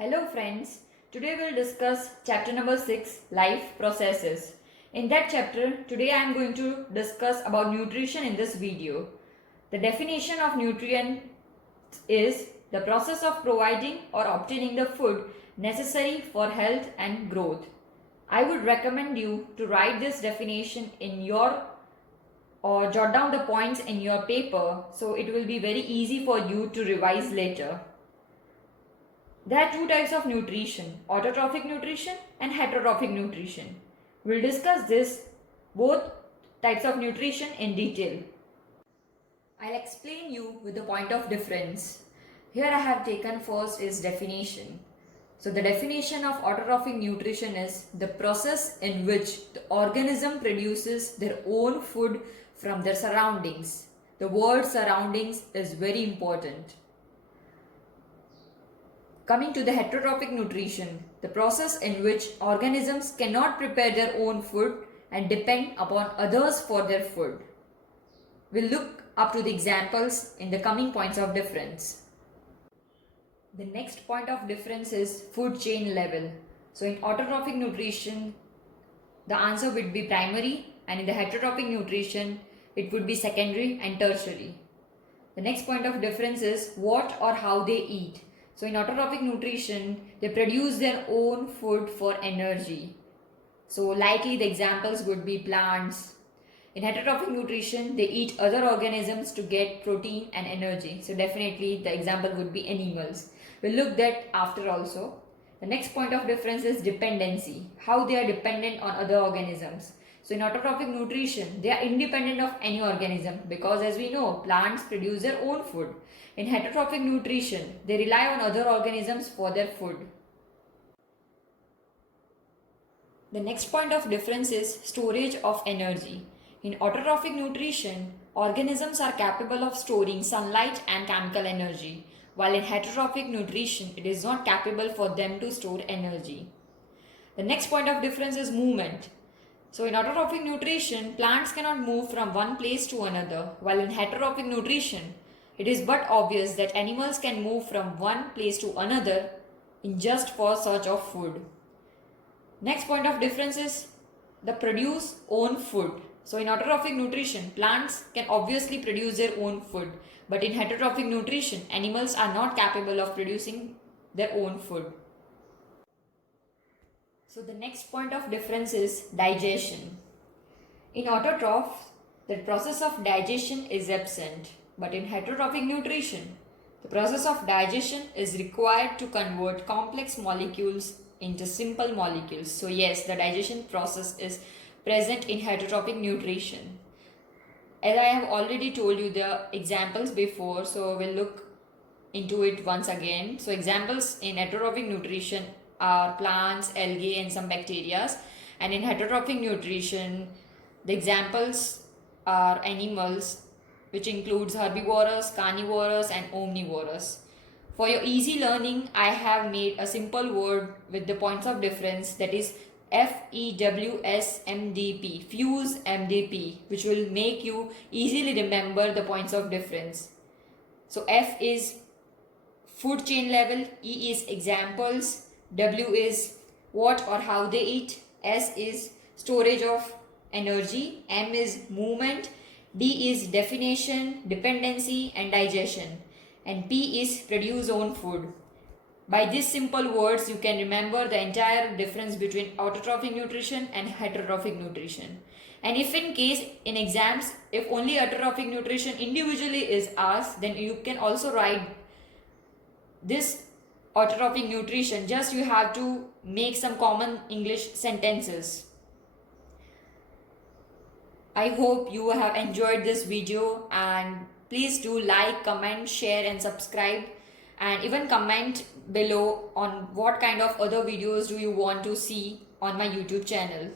Hello friends, today we'll discuss chapter number 6, life processes. In that chapter, today I am going to discuss about nutrition in this video. The definition of nutrient is the process of providing or obtaining the food necessary for health and growth. I would recommend you to write this definition in your or jot down the points in your paper so it will be very easy for you to revise later. There are two types of nutrition, autotrophic nutrition and heterotrophic nutrition. We'll discuss both types of nutrition in detail. I'll explain you with the point of difference. Here I have taken first is definition. So the definition of autotrophic nutrition is the process in which the organism produces their own food from their surroundings. The word surroundings is very important. Coming to the heterotrophic nutrition, the process in which organisms cannot prepare their own food and depend upon others for their food. We'll look up to the examples in the coming points of difference. The next point of difference is food chain level. So in autotrophic nutrition, the answer would be primary, and in the heterotrophic nutrition, it would be secondary and tertiary. The next point of difference is what or how they eat. So in autotrophic nutrition, they produce their own food for energy. So likely the examples would be plants. In heterotrophic nutrition, they eat other organisms to get protein and energy. So definitely the example would be animals. We'll look that after also. The next point of difference is dependency. How they are dependent on other organisms. So in autotrophic nutrition, they are independent of any organism because as we know, plants produce their own food. In heterotrophic nutrition, they rely on other organisms for their food. The next point of difference is storage of energy. In autotrophic nutrition, organisms are capable of storing sunlight and chemical energy, while in heterotrophic nutrition, it is not capable for them to store energy. The next point of difference is movement. So in autotrophic nutrition, plants cannot move from one place to another, while in heterotrophic nutrition, it is but obvious that animals can move from one place to another in just for search of food. Next point of difference is the produce own food. So in autotrophic nutrition, plants can obviously produce their own food, but in heterotrophic nutrition, animals are not capable of producing their own food. So the next point of difference is digestion. In autotroph, the process of digestion is absent, but in heterotrophic nutrition, the process of digestion is required to convert complex molecules into simple molecules. So yes, the digestion process is present in heterotrophic nutrition. As I have already told you the examples before, so we'll look into it once again. So examples in heterotrophic nutrition are plants, algae and some bacteria, and in heterotrophic nutrition the examples are animals, which includes herbivorous, carnivorous and omnivorous. For your easy learning, I have made a simple word with the points of difference, that is FEWS-MDP, fuse MDP, which will make you easily remember the points of difference. So F is food chain level, E is examples, W is what or how they eat, S is storage of energy, M is movement, D is definition, dependency and digestion, and P is produce own food. By these simple words, you can remember the entire difference between autotrophic nutrition and heterotrophic nutrition. And if in case in exams, if only autotrophic nutrition individually is asked, then you can also write this autotrophic nutrition. Just you have to make some common English sentences. I hope you have enjoyed this video, and please do like, comment, share and subscribe, and even comment below on what kind of other videos do you want to see on my YouTube channel.